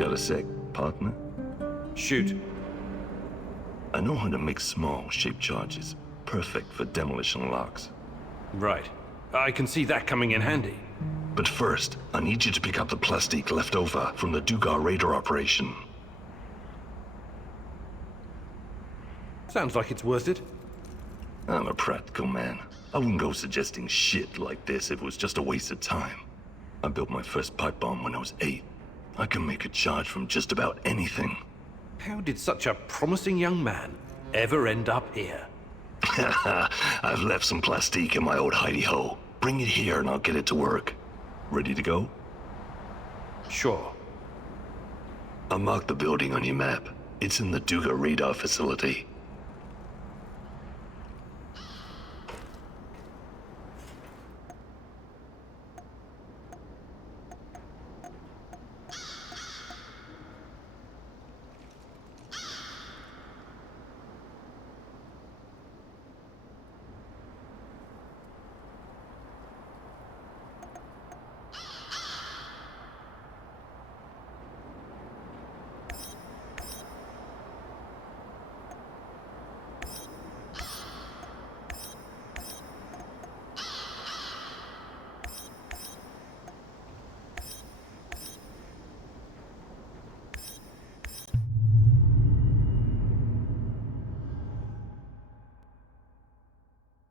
Got a sec, partner? Shoot. I know how to make small, shaped charges. Perfect for demolition locks. Right. I can see that coming in handy. But first, I need you to pick up the plastic left over from the Dugar radar operation. Sounds like it's worth it. I'm a practical man. I wouldn't go suggesting shit like this if it was just a waste of time. I built my first pipe bomb when I was 8. I can make a charge from just about anything. How did such a promising young man ever end up here? I've left some plastique in my old hidey-hole. Bring it here and I'll get it to work. Ready to go? Sure. I marked the building on your map. It's in the Duga radar facility.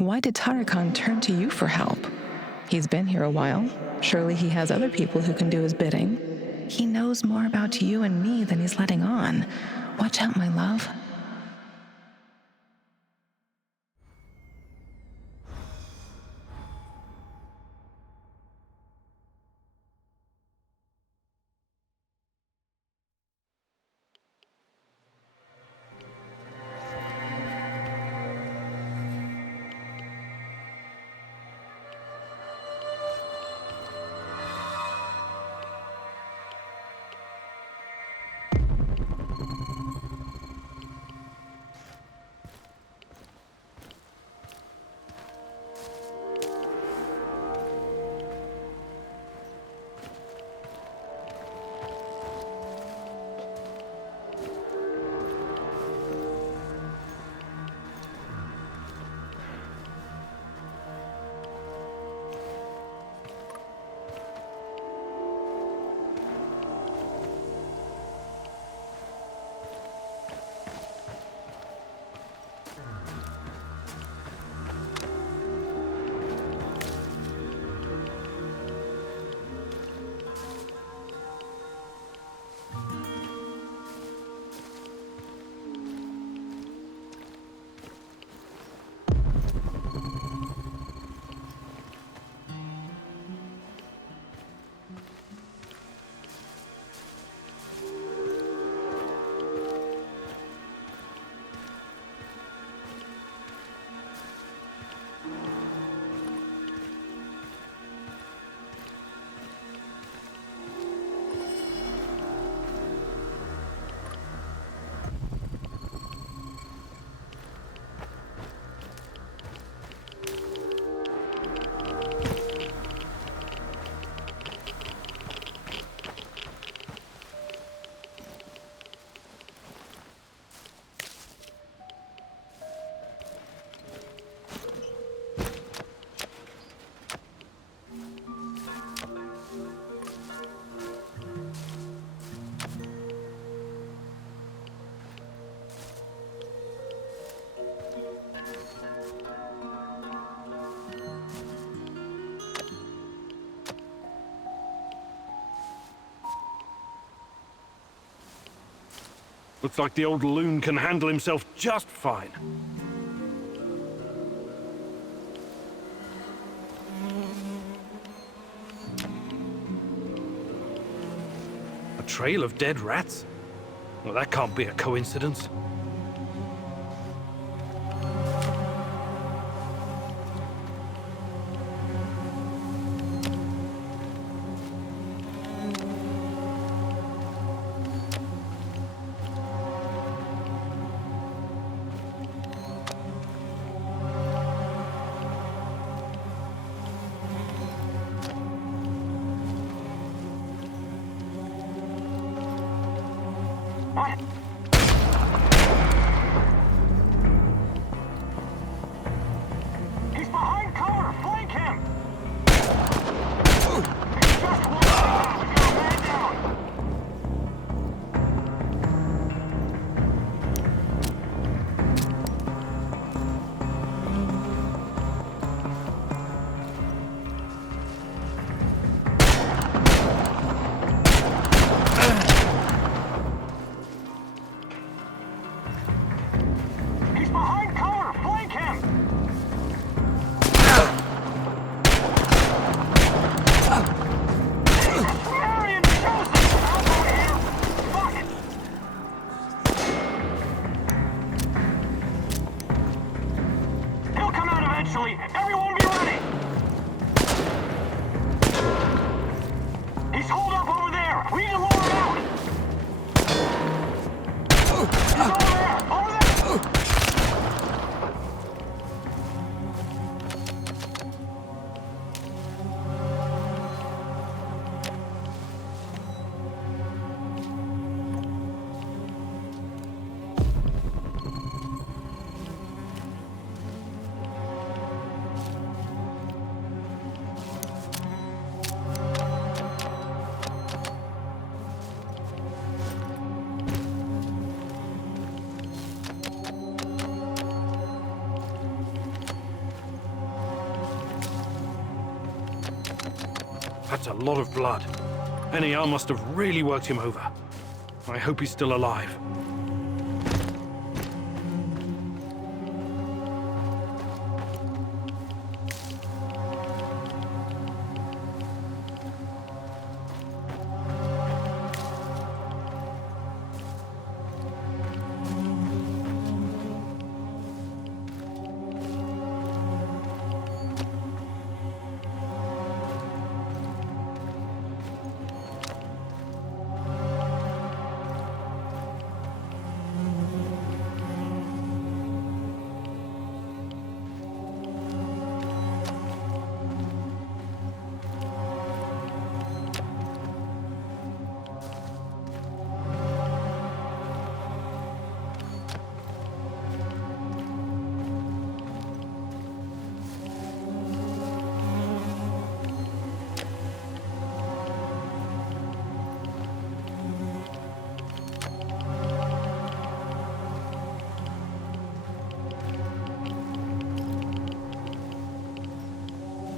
Why did Tarakan turn to you for help? He's been here a while. Surely he has other people who can do his bidding. He knows more about you and me than he's letting on. Watch out, my love. Looks like the old loon can handle himself just fine. A trail of dead rats? Well, that can't be a coincidence. What? He's behind cover! Flank him! He's just one down! We got a man down! He's behind cover! Flank him! Marion Joseph! Out over here! Fuck it! He'll come out eventually! Everyone be ready! He's holed up over there! We need to lure him out! He's over there! Over there! That's a lot of blood. NAR must have really worked him over. I hope he's still alive.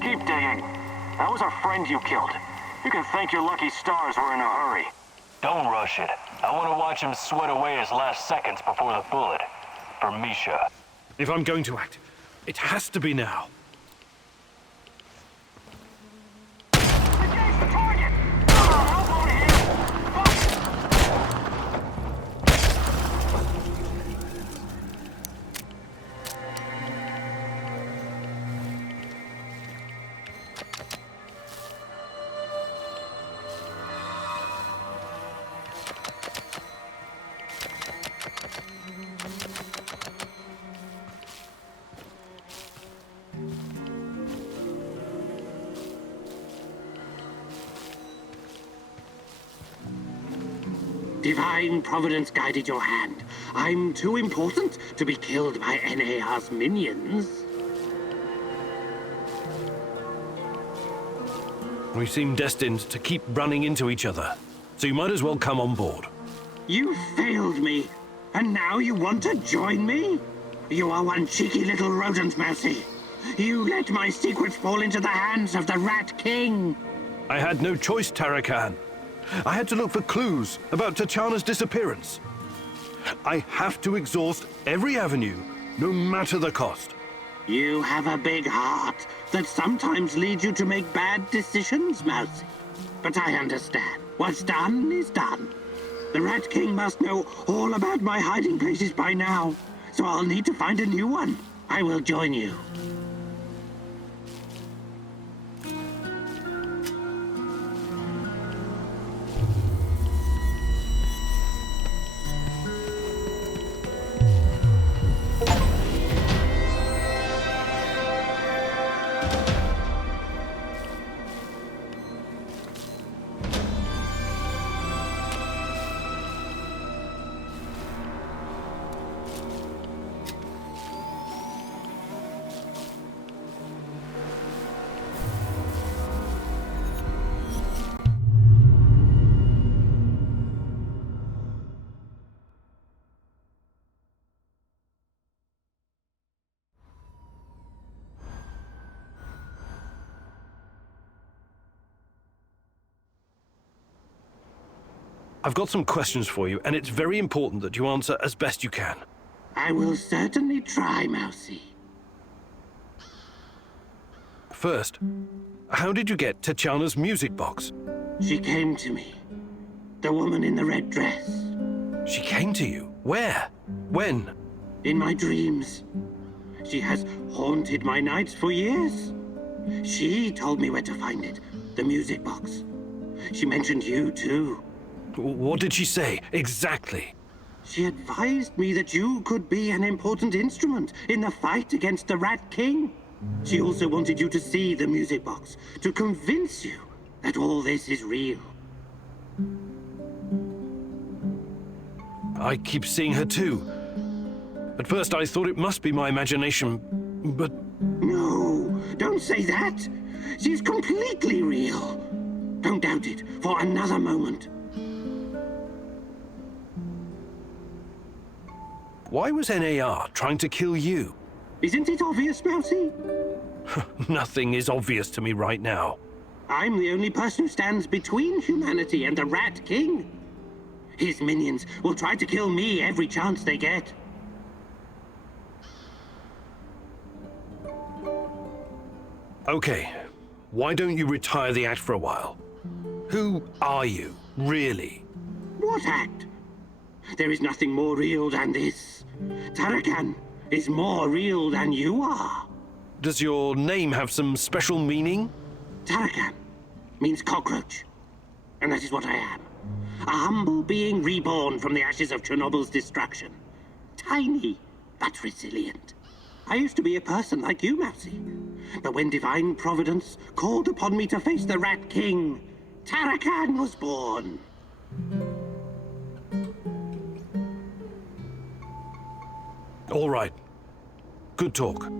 Keep digging. That was our friend you killed. You can thank your lucky stars we're in a hurry. Don't rush it. I want to watch him sweat away his last seconds before the bullet. For Misha. If I'm going to act, it has to be now. Engage the target! Help over here! Fuck! Divine Providence guided your hand. I'm too important to be killed by NAR's minions. We seem destined to keep running into each other, so you might as well come on board. You failed me, and now you want to join me? You are one cheeky little rodent, Mousy. You let my secrets fall into the hands of the Rat King. I had no choice, Tarakan. I had to look for clues about Tatiana's disappearance. I have to exhaust every avenue, no matter the cost. You have a big heart that sometimes leads you to make bad decisions, Mousy. But I understand. What's done is done. The Rat King must know all about my hiding places by now, so I'll need to find a new one. I will join you. I've got some questions for you, and it's very important that you answer as best you can. I will certainly try, Mousy. First, how did you get Tatiana's music box? She came to me. The woman in the red dress. She came to you? Where? When? In my dreams. She has haunted my nights for years. She told me where to find it. The music box. She mentioned you, too. What did she say, exactly? She advised me that you could be an important instrument in the fight against the Rat King. She also wanted you to see the music box, to convince you that all this is real. I keep seeing her too. At first I thought it must be my imagination, but... No, don't say that. She's completely real. Don't doubt it for another moment. Why was NAR trying to kill you? Isn't it obvious, Mousy? Nothing is obvious to me right now. I'm the only person who stands between humanity and the Rat King. His minions will try to kill me every chance they get. Okay, why don't you retire the act for a while? Who are you, really? What act? There is nothing more real than this. Tarakan is more real than you are. Does your name have some special meaning? Tarakan means cockroach. And that is what I am. A humble being reborn from the ashes of Chernobyl's destruction. Tiny, but resilient. I used to be a person like you, Mousy. But when divine providence called upon me to face the Rat King, Tarakan was born. All right. Good talk.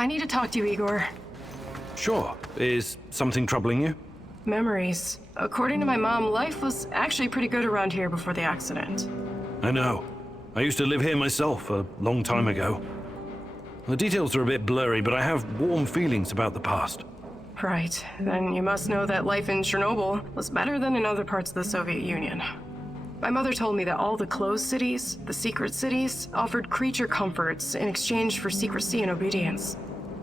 I need to talk to you, Igor. Sure. Is something troubling you? Memories. According to my mom, life was actually pretty good around here before the accident. I know. I used to live here myself a long time ago. The details are a bit blurry, but I have warm feelings about the past. Right. Then you must know that life in Chernobyl was better than in other parts of the Soviet Union. My mother told me that all the closed cities, the secret cities, offered creature comforts in exchange for secrecy and obedience.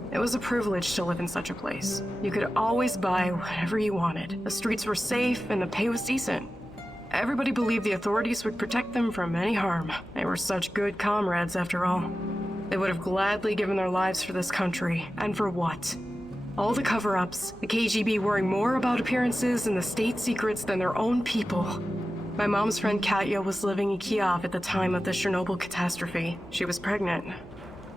It was a privilege to live in such a place. You could always buy whatever you wanted. The streets were safe and the pay was decent. Everybody believed the authorities would protect them from any harm. They were such good comrades, after all. They would have gladly given their lives for this country. And for what? All the cover-ups, the KGB worrying more about appearances and the state secrets than their own people. My mom's friend Katya was living in Kiev at the time of the Chernobyl catastrophe. She was pregnant.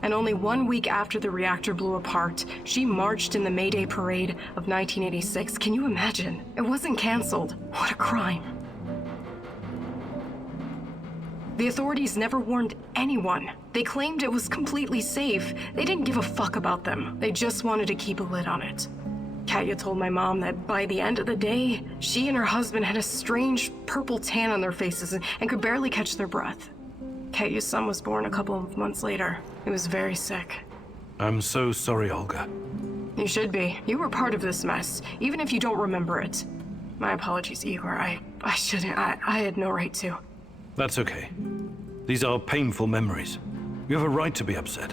And only 1 week after the reactor blew apart, she marched in the May Day parade of 1986. Can you imagine? It wasn't canceled. What a crime. The authorities never warned anyone. They claimed it was completely safe. They didn't give a fuck about them. They just wanted to keep a lid on it. Katya told my mom that by the end of the day, she and her husband had a strange purple tan on their faces and could barely catch their breath. Katya's son was born a couple of months later. He was very sick. I'm so sorry, Olga. You should be. You were part of this mess, even if you don't remember it. My apologies, Igor. I shouldn't. I had no right to. That's okay. These are painful memories. You have a right to be upset.